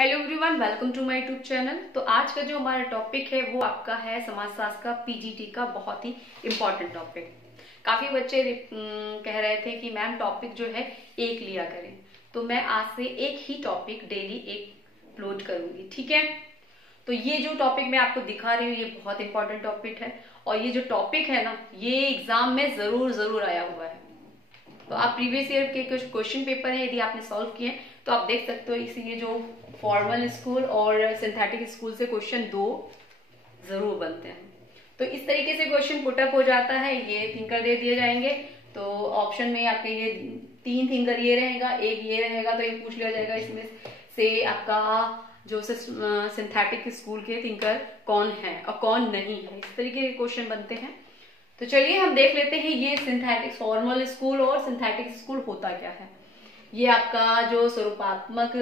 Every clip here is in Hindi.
Hello everyone, welcome to my YouTube channel. तो आज का जो हमारा टॉपिक है वो आपका है समाजशास्त्र का पीजीटी का बहुत ही इम्पोर्टेंट टॉपिक। काफी बच्चे कह रहे थे कि मैम टॉपिक जो है एक लिया करें, तो मैं आज से एक ही टॉपिक डेली एक अपलोड करूंगी, ठीक है। तो ये जो टॉपिक मैं आपको दिखा रही हूँ ये बहुत इंपॉर्टेंट टॉपिक है, और ये जो टॉपिक है ना ये एग्जाम में जरूर आया हुआ है। तो आप प्रीवियस ईयर के कुछ क्वेश्चन पेपर है, यदि आपने सॉल्व किए तो आप देख सकते हो। इसीलिए जो फॉर्मल स्कूल और सिंथेटिक स्कूल से क्वेश्चन 2 जरूर बनते हैं। तो इस तरीके से क्वेश्चन पुटअप हो जाता है। ये थिंकर दे दिए जाएंगे, तो ऑप्शन में आपके ये 3 थिंकर ये रहेगा, एक ये रहेगा, तो ये पूछ लिया जाएगा इसमें से आपका जो सिंथेटिक स्कूल के थिंकर कौन है और कौन नहीं है। इस तरीके के क्वेश्चन बनते हैं। तो चलिए हम देख लेते हैं ये सिंथेटिक फॉर्मल स्कूल और सिंथेटिक स्कूल होता क्या है। ये आपका जो स्वरूपात्मक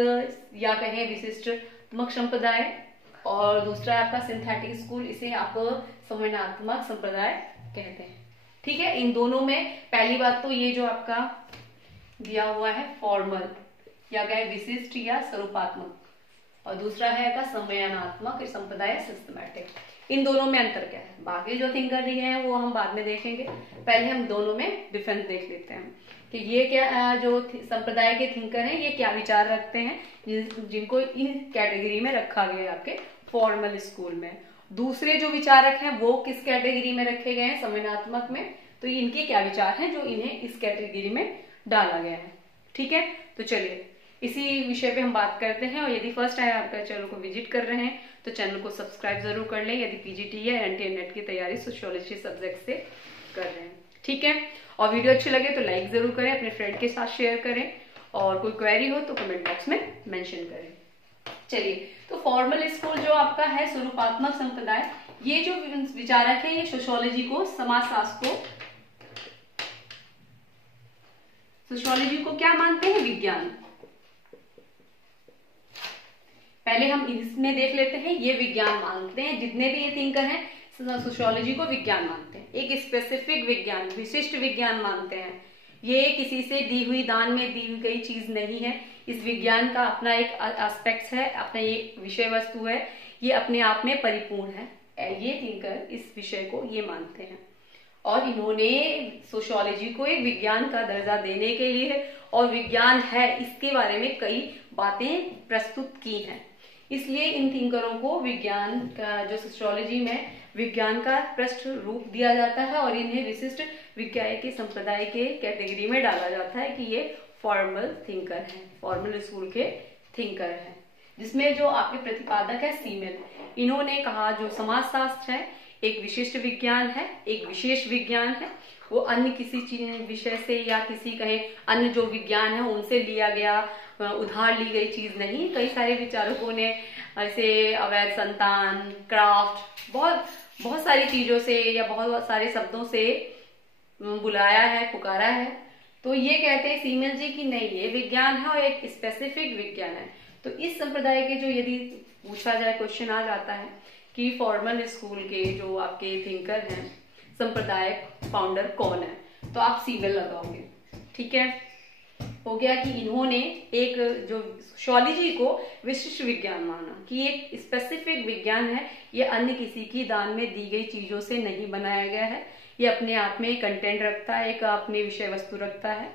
या कहें विशिष्टात्मक संप्रदाय, और दूसरा है आपका सिंथेटिक स्कूल, इसे आप संवेदनात्मक संप्रदाय कहते हैं, ठीक है। इन दोनों में पहली बात तो ये जो आपका दिया हुआ है फॉर्मल या कहे विशिष्ट या स्वरूपात्मक, और दूसरा है आपका संवेदनात्मक संप्रदाय सिस्टमैटिक। इन दोनों में अंतर क्या है, बाकी जो थिंकर दिए हैं वो हम बाद में देखेंगे। पहले हम दोनों में डिफरेंस देख लेते हैं कि ये क्या जो संप्रदाय के थिंकर हैं ये क्या विचार रखते हैं, जिनको इन कैटेगरी में रखा गया है आपके फॉर्मल स्कूल में। दूसरे जो विचारक हैं वो किस कैटेगरी में रखे गए हैं, संवेदनात्मक में। तो इनके क्या विचार हैं जो इन्हें इस कैटेगरी में डाला गया है, ठीक है। तो चलिए इसी विषय पे हम बात करते हैं। और यदि फर्स्ट टाइम आपका चैनल को विजिट कर रहे हैं तो चैनल को सब्सक्राइब जरूर कर लें, यदि पीजीटी या एनटीए नेट की तैयारी सोशियोलॉजी सब्जेक्ट से कर रहे हैं, ठीक है। और वीडियो अच्छी लगे तो लाइक जरूर करें, अपने फ्रेंड के साथ शेयर करें, और कोई क्वेरी हो तो कमेंट बॉक्स में मेंशन करें। चलिए, तो फॉर्मल स्कूल जो आपका है स्वरूपात्मक संप्रदाय, ये जो विचारक है ये सोशियोलॉजी को, समाजशास्त्र को, सोशियोलॉजी को क्या मानते हैं, विज्ञान। पहले हम इसमें देख लेते हैं, ये विज्ञान मानते हैं। जितने भी ये थिंकर हैं सोशियोलॉजी को विज्ञान मानते हैं, एक स्पेसिफिक विज्ञान, विशिष्ट विज्ञान मानते हैं। ये किसी से दी हुई, दान में दी गई चीज नहीं है। इस विज्ञान का अपना एक एस्पेक्ट है, अपना ये विषय वस्तु है, ये अपने आप में परिपूर्ण है। ये थिंकर इस विषय को ये मानते हैं, और इन्होंने सोशियोलॉजी को एक विज्ञान का दर्जा देने के लिए और विज्ञान है इसके बारे में कई बातें प्रस्तुत की हैं। इसलिए इन थिंकरों को विज्ञान का, जो सोशियोलॉजी में विज्ञान का पृष्ठ रूप दिया जाता है, और इन्हें विशिष्ट विज्ञान के संप्रदाय के कैटेगरी में डाला जाता है कि ये फॉर्मल थिंकर हैं, फॉर्मल स्कूल के थिंकर हैं। जिसमें जो आपके प्रतिपादक है सीमेल, इन्होंने कहा जो समाजशास्त्र है एक विशिष्ट विज्ञान है, एक विशेष विज्ञान है। वो अन्य किसी चीज विषय से या किसी कहे अन्य जो विज्ञान है उनसे लिया गया, उधार ली गई चीज नहीं। कई सारे विचारकों ने ऐसे अवैध संतान, क्राफ्ट, बहुत सारी चीजों से या बहुत सारे शब्दों से बुलाया है, पुकारा है। तो ये कहते हैं सीमेल जी की नहीं, ये विज्ञान है और एक स्पेसिफिक विज्ञान है। तो इस संप्रदाय के जो, यदि पूछा जाए, क्वेश्चन आ जाता है कि फॉर्मल स्कूल के जो आपके थिंकर हैं, संप्रदाय फाउंडर कौन है, तो आप सीमेल लगाओगे, ठीक है। हो गया कि इन्होंने एक जो सोशियोलॉजी को विशिष्ट विज्ञान माना कि एक स्पेसिफिक विज्ञान है, ये अन्य किसी की दान में दी गई चीजों से नहीं बनाया गया है, ये अपने आप में कंटेंट रखता है, एक अपने विषय वस्तु रखता है।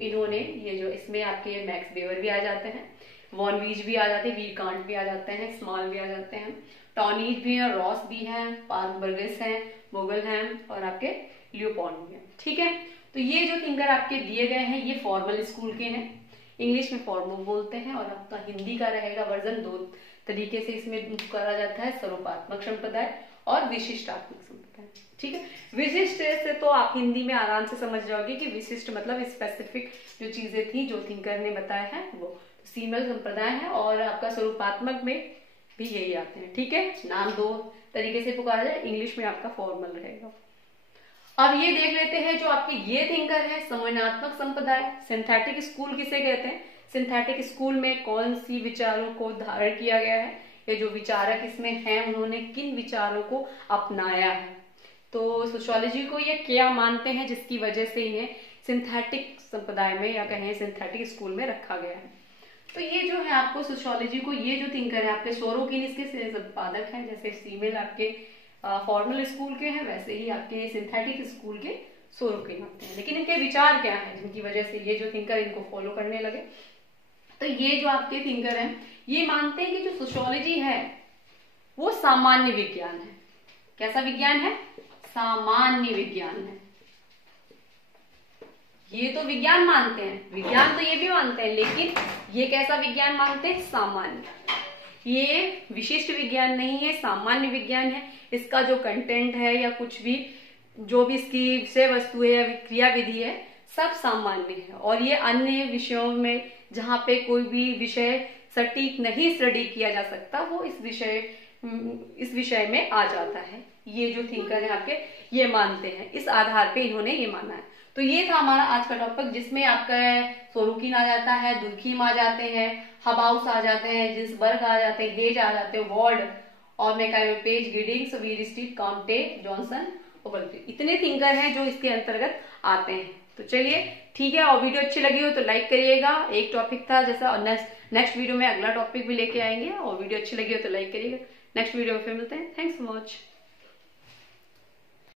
इन्होंने ये जो, इसमें आपके मैक्स वेबर भी आ जाते हैं, वॉन वीज भी आ जाते हैं, वीरकांट भी आ जाते हैं, स्मॉल भी आ जाते हैं, टॉनीज भी हैं, रॉस भी हैं, पार्क बर्गेस हैं, बोगल हैं, और आपके लियोपॉन्ड भी हैं, ठीक है। तो ये जो थिंकर आपके दिए गए हैं ये फॉर्मल स्कूल के हैं। इंग्लिश में फॉर्मल बोलते हैं, और आपका हिंदी का रहेगा वर्जन 2 तरीके से इसमें करा जाता है, स्वरूपात्मक संप्रदाय और विशिष्टात्मक संप्रदाय, ठीक है। विशिष्ट से तो आप हिंदी में आराम से समझ जाओगे कि विशिष्ट मतलब स्पेसिफिक जो चीजें थी जो थिंकर ने बताया है वो सीमेल संप्रदाय है, और आपका स्वरूपात्मक में भी यही आते हैं, ठीक है। नाम 2 तरीके से पुकारा जाए, इंग्लिश में आपका फॉर्मल रहेगा। अब ये देख लेते हैं जो आपके ये थिंकर है संवेदनात्मक संप्रदाय, सिंथेटिक स्कूल किसे कहते हैं, सिंथेटिक स्कूल में कौन सी विचारों को धारण किया गया है, ये जो विचारक इसमें हैं उन्होंने किन विचारों को अपनाया है। तो सोशियोलॉजी को ये क्या मानते हैं जिसकी वजह से इन्हें सिंथेटिक संप्रदाय में या कहें सिंथेटिक स्कूल में रखा गया है। तो ये जो है आपको सोशियोलॉजी को ये जो थिंकर है आपके सोरोकिन इसके संपादक हैं, जैसे फीमेल आपके फॉर्मल स्कूल के हैं वैसे ही आपके सिंथेटिक स्कूल के सोरोकिन होते हैं। लेकिन इनके विचार क्या हैं जिनकी वजह से ये जो थिंकर इनको फॉलो करने लगे? तो ये जो आपके थिंकर हैं ये मानते हैं कि जो सोशियोलॉजी है वो सामान्य विज्ञान है। कैसा विज्ञान है? सामान्य विज्ञान है। ये तो विज्ञान मानते हैं, विज्ञान तो ये भी मानते हैं, लेकिन ये कैसा विज्ञान मानते हैं? सामान्य। ये विशिष्ट विज्ञान नहीं है, सामान्य विज्ञान है। इसका जो कंटेंट है या कुछ भी जो भी इसकी विषय वस्तु है या क्रिया विधि है सब सामान्य है। और ये अन्य विषयों में जहाँ पे कोई भी विषय सटीक नहीं स्टडी किया जा सकता वो इस विषय में आ जाता है। ये जो थिंकर है आपके ये मानते हैं, इस आधार पे इन्होंने ये माना है। तो ये था हमारा आज का टॉपिक, जिसमें आपका सोरोकिन आ जाता है, दुर्खिम आ जाते हैं, हबाउस आ जाते हैं, जिन्सबर्ग आ जाते हैं, हेज आ जाते हैं, वॉर्ड और मैकायोपेज, गिडिंग्स, वीरस्टीट, कांटे, जॉनसन, ओवलफील्ड, इतने थिंकर हैं जो इसके अंतर्गत आते हैं। तो चलिए ठीक है, और वीडियो अच्छी लगी हो तो लाइक करिएगा। एक टॉपिक था जैसा, और नेक्स्ट वीडियो में अगला टॉपिक भी लेके आएंगे, और वीडियो अच्छी लगी हो तो लाइक करिएगा। नेक्स्ट वीडियो में फिर मिलते हैं। Thanks for watch.